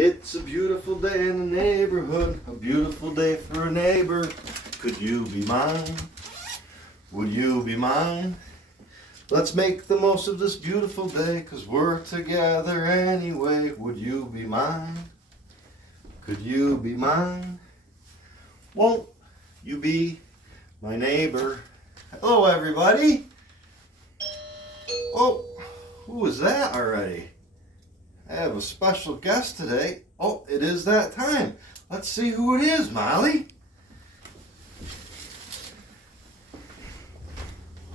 It's a beautiful day in the neighborhood, a beautiful day for a neighbor. Could you be mine? Would you be mine? Let's make the most of this beautiful day, 'cause we're together anyway. Would you be mine? Could you be mine? Won't you be my neighbor? Hello, everybody. Oh, who is that already? I have a special guest today. Oh, it is that time. Let's see who it is, Molly.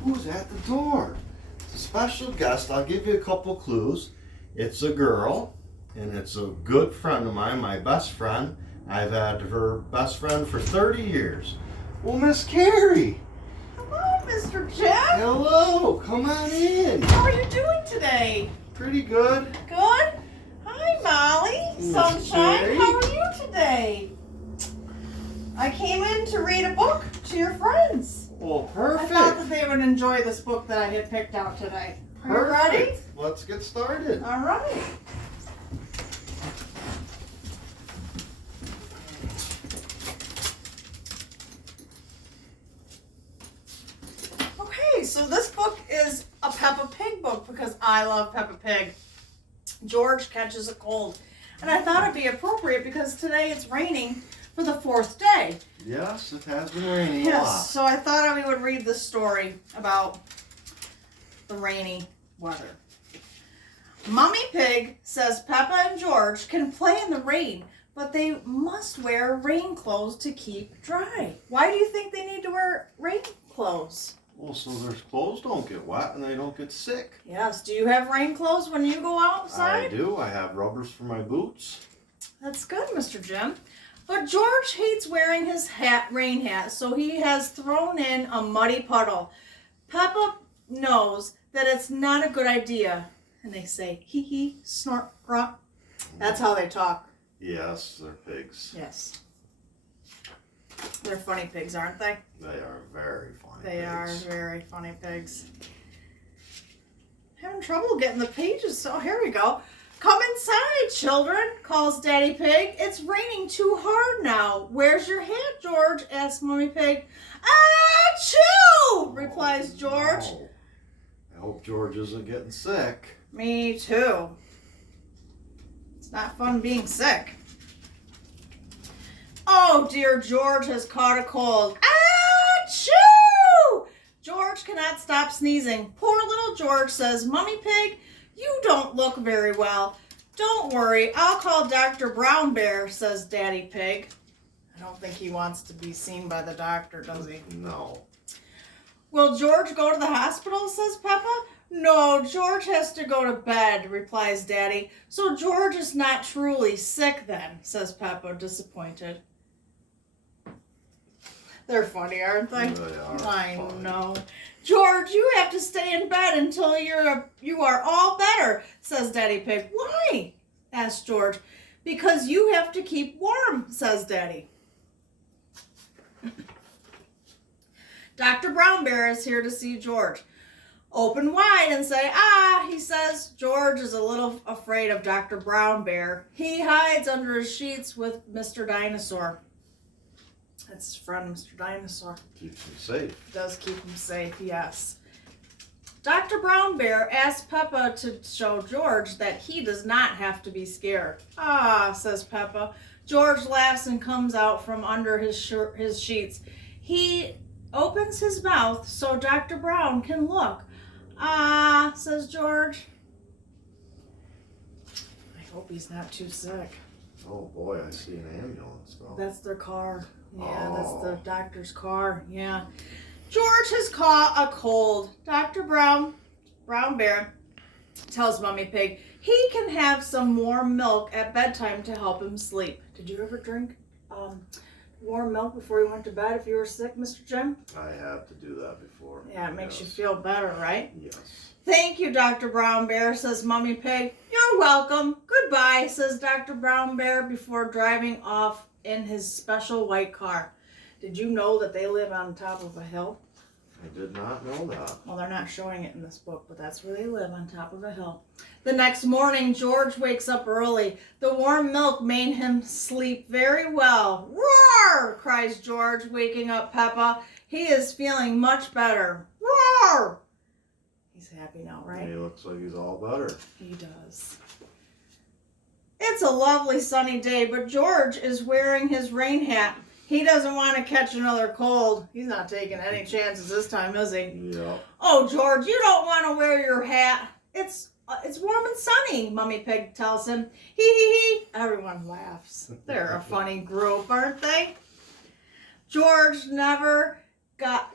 Who's at the door? It's a special guest. I'll give you a couple clues. It's a girl, and it's a good friend of mine, my best friend. I've had her best friend for 30 years. Well, Miss Carrie. Hello, Mr. Jim. Hello, come on in. How are you doing today? Pretty good. Good. Hi, Molly. Miss Sunshine. Carrie. How are you today? I came in to read a book to your friends. Well, I perfect. thought that they would enjoy this book that I had picked out today. Are you ready? Perfect. Let's get started. All right. Okay, so this book is a Peppa Pig book because I love Peppa Pig. George catches a cold, and I thought it'd be appropriate because today it's raining for the 4th day. Yes, it has been raining a lot. Yes, so I thought we would read this story about the rainy weather. Mummy Pig says Peppa and George can play in the rain, but they must wear rain clothes to keep dry. Why do you think they need to wear rain clothes? Well, so their clothes don't get wet and they don't get sick. Yes, do you have rain clothes when you go outside? I do. I have rubbers for my boots. That's good, Mr. Jim. But George hates wearing his rain hat, so he has thrown in a muddy puddle. Peppa knows that it's not a good idea. And they say, hee hee, snort, grump. That's how they talk. Yes, they're pigs. Yes. They're funny pigs, aren't they? They are very funny They are pigs. very funny pigs. Having trouble getting the pages, so here we go. Come inside, children, calls Daddy Pig. It's raining too hard now. Where's your hat, George? asks Mummy Pig. Achoo! replies George. No. I hope George isn't getting sick. Me too. It's not fun being sick. Oh dear, George has caught a cold. Achoo! George cannot stop sneezing. Poor little George, says Mummy Pig. You don't look very well. Don't worry, I'll call Dr. Brown Bear, says Daddy Pig. I don't think he wants to be seen by the doctor, does he? No. Will George go to the hospital, says Peppa. No, George has to go to bed, replies Daddy. So George is not truly sick then, says Peppa, disappointed. They're funny, aren't they? They are I funny. know. George, you have to stay in bed until you are all better, says Daddy Pig. Why? asks George. Because you have to keep warm, says Daddy. Dr. Brown Bear is here to see George. Open wide and say, ah, he says. George is a little afraid of Dr. Brown Bear. He hides under his sheets with Mr. Dinosaur. That's his friend, Mr. Dinosaur. Keeps him safe. Does keep him safe, yes. Dr. Brown Bear asks Peppa to show George that he does not have to be scared. Ah, says Peppa. George laughs and comes out from under his sheets. He opens his mouth so Dr. Brown can look. Ah, says George. I hope he's not too sick. Oh boy, I see an ambulance though. That's their car. Yeah, that's the Oh. doctor's car. Yeah. George has caught a cold. Dr. Brown Bear, tells Mummy Pig he can have some warm milk at bedtime to help him sleep. Did you ever drink warm milk before you went to bed if you were sick, Mr. Jim? I have to do that before. Yeah, it makes you Yes. feel better, right? Yes. Thank you, Dr. Brown Bear, says Mummy Pig. You're welcome. Goodbye, says Dr. Brown Bear before driving off in his special white car. Did you know that they live on top of a hill? I did not know that. Well, they're not showing it in this book, but that's where they live, on top of a hill. The next morning, George wakes up early. The warm milk made him sleep very well. Roar! Cries George, waking up Peppa. He is feeling much better. Roar! He's happy now, right? He looks like he's all better. He does. It's a lovely sunny day, but George is wearing his rain hat. He doesn't want to catch another cold. He's not taking any chances this time, is he? Yeah. Oh, George, you don't want to wear your hat. It's warm and sunny, Mummy Pig tells him. Hee hee hee. Everyone laughs. They're a funny group, aren't they? George never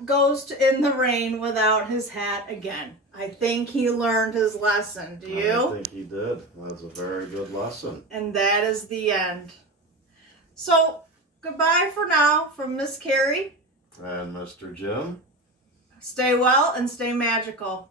goes in the rain without his hat again. I think he learned his lesson. Do you? I think he did. That's a very good lesson. And that is the end. So, goodbye for now from Miss Carrie. And Mr. Jim? Stay well and stay magical.